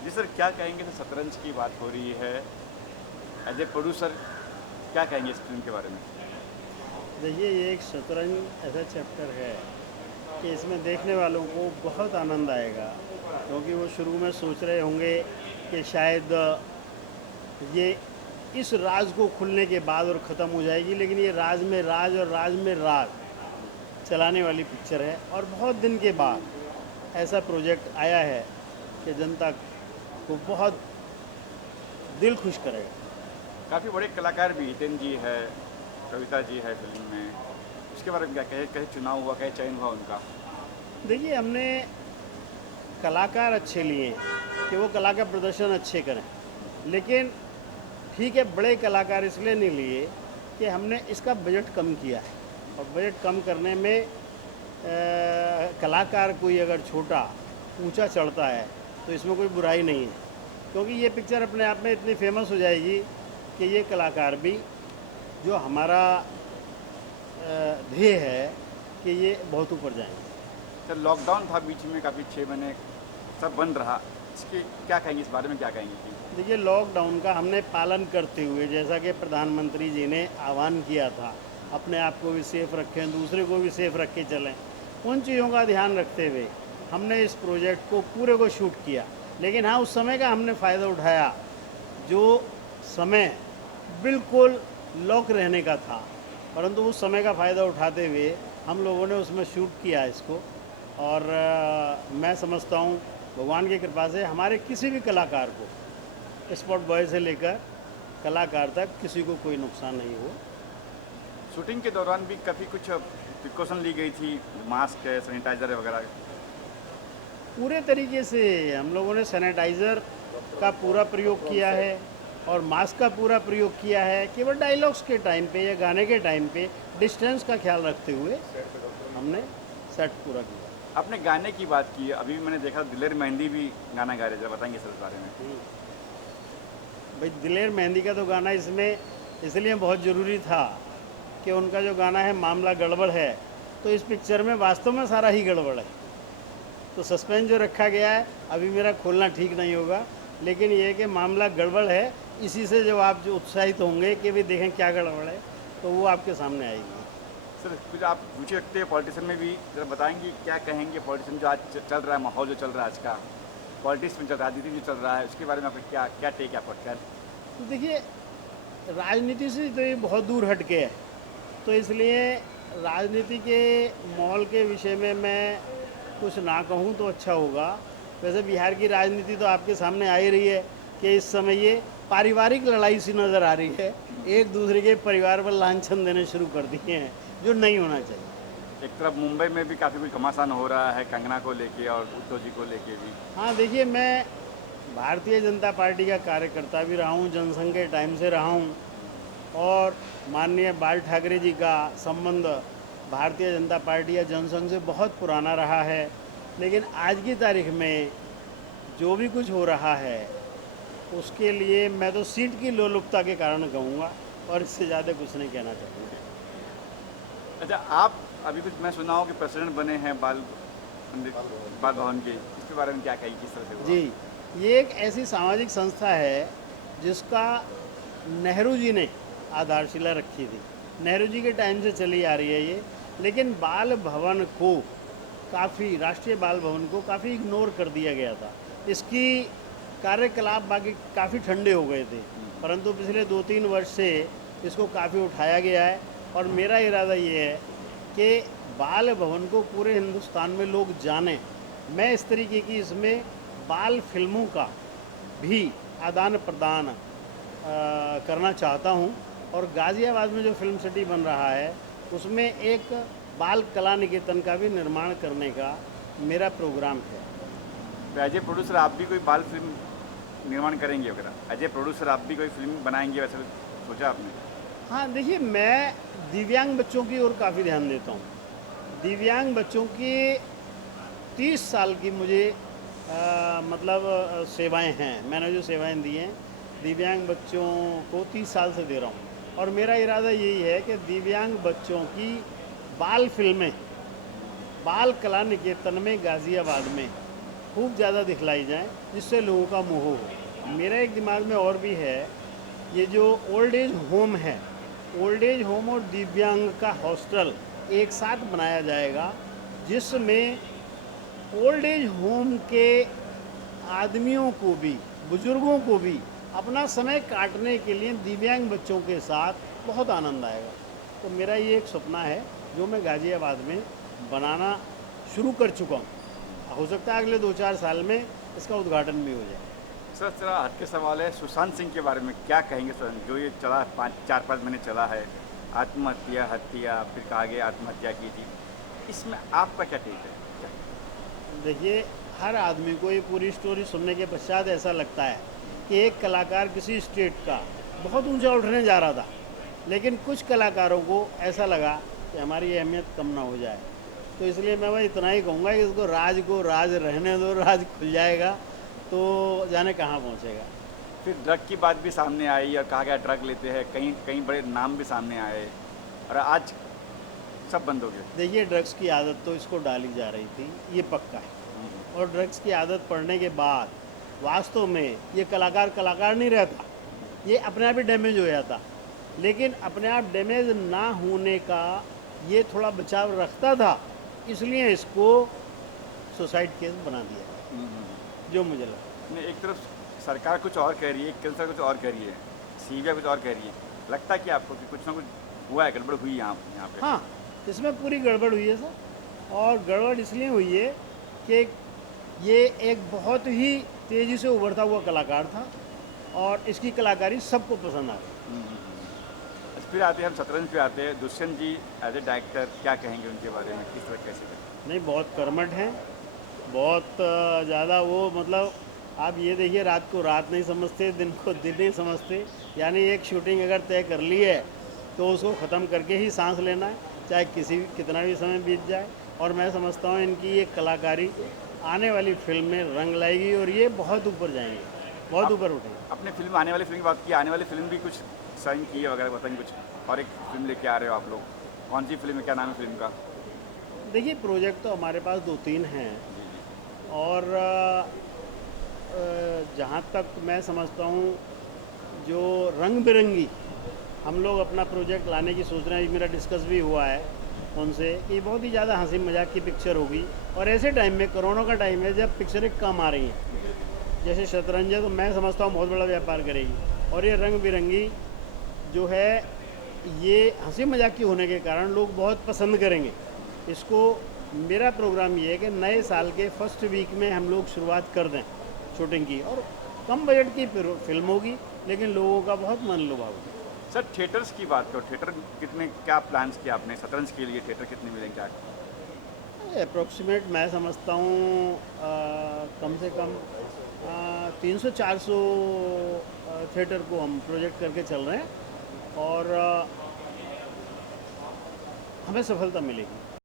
जी sir, क्या कहेंगे? तो शतरंज की बात हो रही है, एज ए प्रोड्यूसर क्या कहेंगे इस फिल्म के बारे में? देखिए, ये एक शतरंज ऐसा चैप्टर है कि इसमें देखने वालों को बहुत आनंद आएगा, क्योंकि वो शुरू में सोच रहे होंगे कि शायद ये इस राज को खुलने के बाद और ख़त्म हो जाएगी, लेकिन ये राज में राज और राज में राज चलाने वाली पिक्चर है। और बहुत दिन के बाद ऐसा प्रोजेक्ट आया है कि जनता को बहुत दिल खुश करेगा। काफ़ी बड़े कलाकार भी, हितेन जी है, कविता जी है फिल्म में, उसके बारे में क्या कहे? कहे चुनाव हुआ, कहे चयन हुआ उनका? देखिए, हमने कलाकार अच्छे लिए कि वो कला का प्रदर्शन अच्छे करें, लेकिन ठीक है, बड़े कलाकार इसलिए नहीं लिए कि हमने इसका बजट कम किया है। और बजट कम करने में कलाकार कोई अगर छोटा ऊंचा चढ़ता है तो इसमें कोई बुराई नहीं है, क्योंकि ये पिक्चर अपने आप में इतनी फेमस हो जाएगी कि ये कलाकार भी, जो हमारा ध्येय है कि ये बहुत ऊपर जाएंगे। सर, लॉकडाउन था बीच में, काफ़ी 6 महीने सब बंद रहा, इसके क्या कहेंगे, इस बारे में क्या कहेंगे कि देखिए, लॉकडाउन का हमने पालन करते हुए, जैसा कि प्रधानमंत्री जी ने आह्वान किया था, अपने आप को भी सेफ रखें, दूसरे को भी सेफ रख के चलें, उन चीज़ों का ध्यान रखते हुए हमने इस प्रोजेक्ट को पूरे को शूट किया। लेकिन हाँ, उस समय का हमने फ़ायदा उठाया जो समय बिल्कुल लॉक रहने का था, परंतु उस समय का फ़ायदा उठाते हुए हम लोगों ने उसमें शूट किया इसको। और मैं समझता हूँ भगवान की कृपा से हमारे किसी भी कलाकार को, स्पॉट बॉय से लेकर कलाकार तक, किसी को कोई नुकसान नहीं हो। शूटिंग के दौरान भी काफ़ी कुछ प्रिकॉशन ली गई थी, मास्क है, सैनिटाइज़र है वगैरह? पूरे तरीके से हम लोगों ने सैनिटाइज़र का पूरा प्रयोग किया है और मास्क का पूरा प्रयोग किया है। केवल डायलॉग्स के टाइम पे या गाने के टाइम पे डिस्टेंस का ख्याल रखते हुए हमने सेट पूरा किया। आपने गाने की बात की है, अभी भी मैंने देखा दिलेर मेहंदी भी गाना गा रहे थे, बताएंगे सर इस बारे में? भाई, दिलेर मेहंदी का तो गाना इसमें इसलिए बहुत ज़रूरी था कि उनका जो गाना है मामला गड़बड़ है, तो इस पिक्चर में वास्तव में सारा ही गड़बड़ है। तो सस्पेंस जो रखा गया है, अभी मेरा खोलना ठीक नहीं होगा, लेकिन ये है कि मामला गड़बड़ है। इसी से जब आप जो उत्साहित होंगे कि भाई देखें क्या गड़बड़ है, तो वो आपके सामने आएगी। सर, कुछ आप रुचि रखते हैं पॉलिटिशियन में भी, जरा बताएंगे क्या कहेंगे? पॉलिटिशियन जो आज चल रहा है, माहौल जो चल रहा है आज का, पॉलिटिक्स में चल रहा है, राजनीति जो चल रहा है, उसके बारे में आपका क्या क्या टेक है आपका? क्या तो देखिए, राजनीति से तो ये बहुत दूर हट के है, तो इसलिए राजनीति के माहौल के विषय में मैं कुछ ना कहूँ तो अच्छा होगा। वैसे बिहार की राजनीति तो आपके सामने आ ही रही है कि इस समय ये पारिवारिक लड़ाई सी नज़र आ रही है, एक दूसरे के परिवार पर लांछन देने शुरू कर दिए हैं, जो नहीं होना चाहिए। एक तरफ मुंबई में भी काफ़ी कुछ घमासान हो रहा है कंगना को लेके और उद्धव जी को लेके भी। हाँ, देखिए, मैं भारतीय जनता पार्टी का कार्यकर्ता भी रहा हूँ, जनसंघ के टाइम से रहा हूँ, और माननीय बाल ठाकरे जी का संबंध भारतीय जनता पार्टी या जनसंघ से बहुत पुराना रहा है। लेकिन आज की तारीख में जो भी कुछ हो रहा है, उसके लिए मैं तो सीट की लोलुपता के कारण कहूँगा, और इससे ज़्यादा कुछ नहीं कहना चाहूँगा। अच्छा, आप अभी कुछ मैं सुना हूँ कि प्रेसिडेंट बने हैं बाल भवन के, इसके बारे में क्या कहेंगे, किस तरह से हुआ? जी, ये एक ऐसी सामाजिक संस्था है जिसका नेहरू जी ने आधारशिला रखी थी। नेहरू जी के टाइम से चली आ रही है ये, लेकिन बाल भवन को काफ़ी, राष्ट्रीय बाल भवन को काफ़ी इग्नोर कर दिया गया था। इसकी कार्यकलाप बाकी काफ़ी ठंडे हो गए थे, परंतु पिछले 2-3 वर्ष से इसको काफ़ी उठाया गया है। और मेरा इरादा ये है कि बाल भवन को पूरे हिंदुस्तान में लोग जानें। मैं इस तरीके की इसमें बाल फिल्मों का भी आदान प्रदान करना चाहता हूं, और गाज़ियाबाद में जो फिल्म सिटी बन रहा है उसमें एक बाल कला निकेतन का भी निर्माण करने का मेरा प्रोग्राम है। तो एज ए प्रोड्यूसर आप भी कोई बाल फिल्म निर्माण करेंगे वगैरह? एज ए प्रोड्यूसर आप भी कोई फिल्म बनाएंगे, वैसे सोचा आपने? हाँ, देखिए, मैं दिव्यांग बच्चों की ओर काफ़ी ध्यान देता हूँ। दिव्यांग बच्चों की 30 साल की मुझे मतलब सेवाएं हैं। मैंने जो सेवाएं दी हैं दिव्यांग बच्चों को 30 साल से दे रहा हूँ, और मेरा इरादा यही है कि दिव्यांग बच्चों की बाल फिल्में बाल कला निकेतन में गाज़ियाबाद में खूब ज़्यादा दिखलाई जाएं, जिससे लोगों का मोह हो। मेरा एक दिमाग में और भी है, ये जो ओल्ड एज होम है, ओल्ड एज होम और दिव्यांग का हॉस्टल एक साथ बनाया जाएगा, जिसमें ओल्ड एज होम के आदमियों को भी, बुजुर्गों को भी अपना समय काटने के लिए दिव्यांग बच्चों के साथ बहुत आनंद आएगा। तो मेरा ये एक सपना है जो मैं गाज़ियाबाद में बनाना शुरू कर चुका हूँ। हो सकता है अगले 2-4 साल में इसका उद्घाटन भी हो जाए। सर जरा हट के सवाल है, सुशांत सिंह के बारे में क्या कहेंगे सर? जो ये चला 4-5 महीने चला है, आत्महत्या, हत्या, फिर कहा गया आत्महत्या की थी, इसमें आपका क्या टेक है? देखिए, हर आदमी को ये पूरी स्टोरी सुनने के पश्चात ऐसा लगता है कि एक कलाकार किसी स्टेट का बहुत ऊंचा उठने जा रहा था, लेकिन कुछ कलाकारों को ऐसा लगा कि हमारी अहमियत कम ना हो जाए। तो इसलिए मैं भाई इतना ही कहूँगा कि इसको राज रहने दो, राज खुल जाएगा तो जाने कहाँ पहुँचेगा। फिर ड्रग की बात भी सामने आई और कहा गया ड्रग लेते हैं, कहीं कहीं बड़े नाम भी सामने आए और आज सब बंद हो गए। देखिए, ड्रग्स की आदत तो इसको डाली जा रही थी, ये पक्का है। और ड्रग्स की आदत पड़ने के बाद वास्तव में ये कलाकार नहीं रहता, ये अपने आप ही डैमेज हो जाता। लेकिन अपने आप डैमेज ना होने का ये थोड़ा बचाव रखता था, इसलिए इसको सुसाइड केस बना दिया, जो मुझे लगा। नहीं, एक तरफ सरकार कुछ और कह रही है, केंद्र कुछ और कह रही है, सीबीआई कुछ और कह रही है, लगता है कि आपको कि कुछ ना कुछ हुआ है, गड़बड़ हुई है यहाँ पे? हाँ, इसमें पूरी गड़बड़ हुई है सर, और गड़बड़ इसलिए हुई है कि ये एक बहुत ही तेज़ी से उभरता हुआ कलाकार था और इसकी कलाकारी सबको पसंद आ गई। फिर आते हैं हम शतरंज पे आते हैं। दुष्यंत जी एज ए डायरेक्टर क्या कहेंगे उनके बारे में, किस तरह कैसे करें? नहीं, बहुत कर्मठ हैं, बहुत ज़्यादा वो, मतलब आप ये देखिए, रात को रात नहीं समझते, दिन को दिन नहीं समझते। यानी एक शूटिंग अगर तय कर ली है तो उसको ख़त्म करके ही सांस लेना है, चाहे कितना भी समय बीत जाए। और मैं समझता हूँ इनकी ये कलाकारी आने वाली फिल्म में रंग लाएगी और ये बहुत ऊपर जाएंगे, बहुत ऊपर उठेंगे। अपने फिल्म आने वाली फिल्म की बात की, आने वाली फिल्म भी कुछ साइन की है वगैरह, बताएंगे कुछ? और एक फिल्म लेके आ रहे हो आप लोग, कौन सी फिल्म है, क्या नाम है फिल्म का? देखिए, प्रोजेक्ट तो हमारे पास 2-3 हैं, और जहाँ तक मैं समझता हूँ जो रंग बिरंगी हम लोग अपना प्रोजेक्ट लाने की सोच रहे हैं, मेरा डिस्कस भी हुआ है उनसे कि बहुत ही ज़्यादा हंसी मजाक की पिक्चर होगी। और ऐसे टाइम में, कोरोना का टाइम है, जब पिक्चरें कम आ रही हैं, जैसे शतरंज है, तो मैं समझता हूँ बहुत बड़ा व्यापार करेगी। और ये रंग बिरंगी जो है, ये हंसी मजाक की होने के कारण लोग बहुत पसंद करेंगे इसको। मेरा प्रोग्राम ये है कि नए साल के फर्स्ट वीक में हम लोग शुरुआत कर दें शूटिंग की, और कम बजट की फिल्म होगी, लेकिन लोगों का बहुत मन लुभाएगी। सर थिएटर्स की बात करो, थिएटर कितने, क्या प्लान्स किया आपने शतरंज के लिए? थिएटर कितने मिलेंगे क्या? अप्रोक्सीमेट मैं समझता हूँ कम से कम 300-400 थिएटर को हम प्रोजेक्ट करके चल रहे हैं, और हमें सफलता मिलेगी।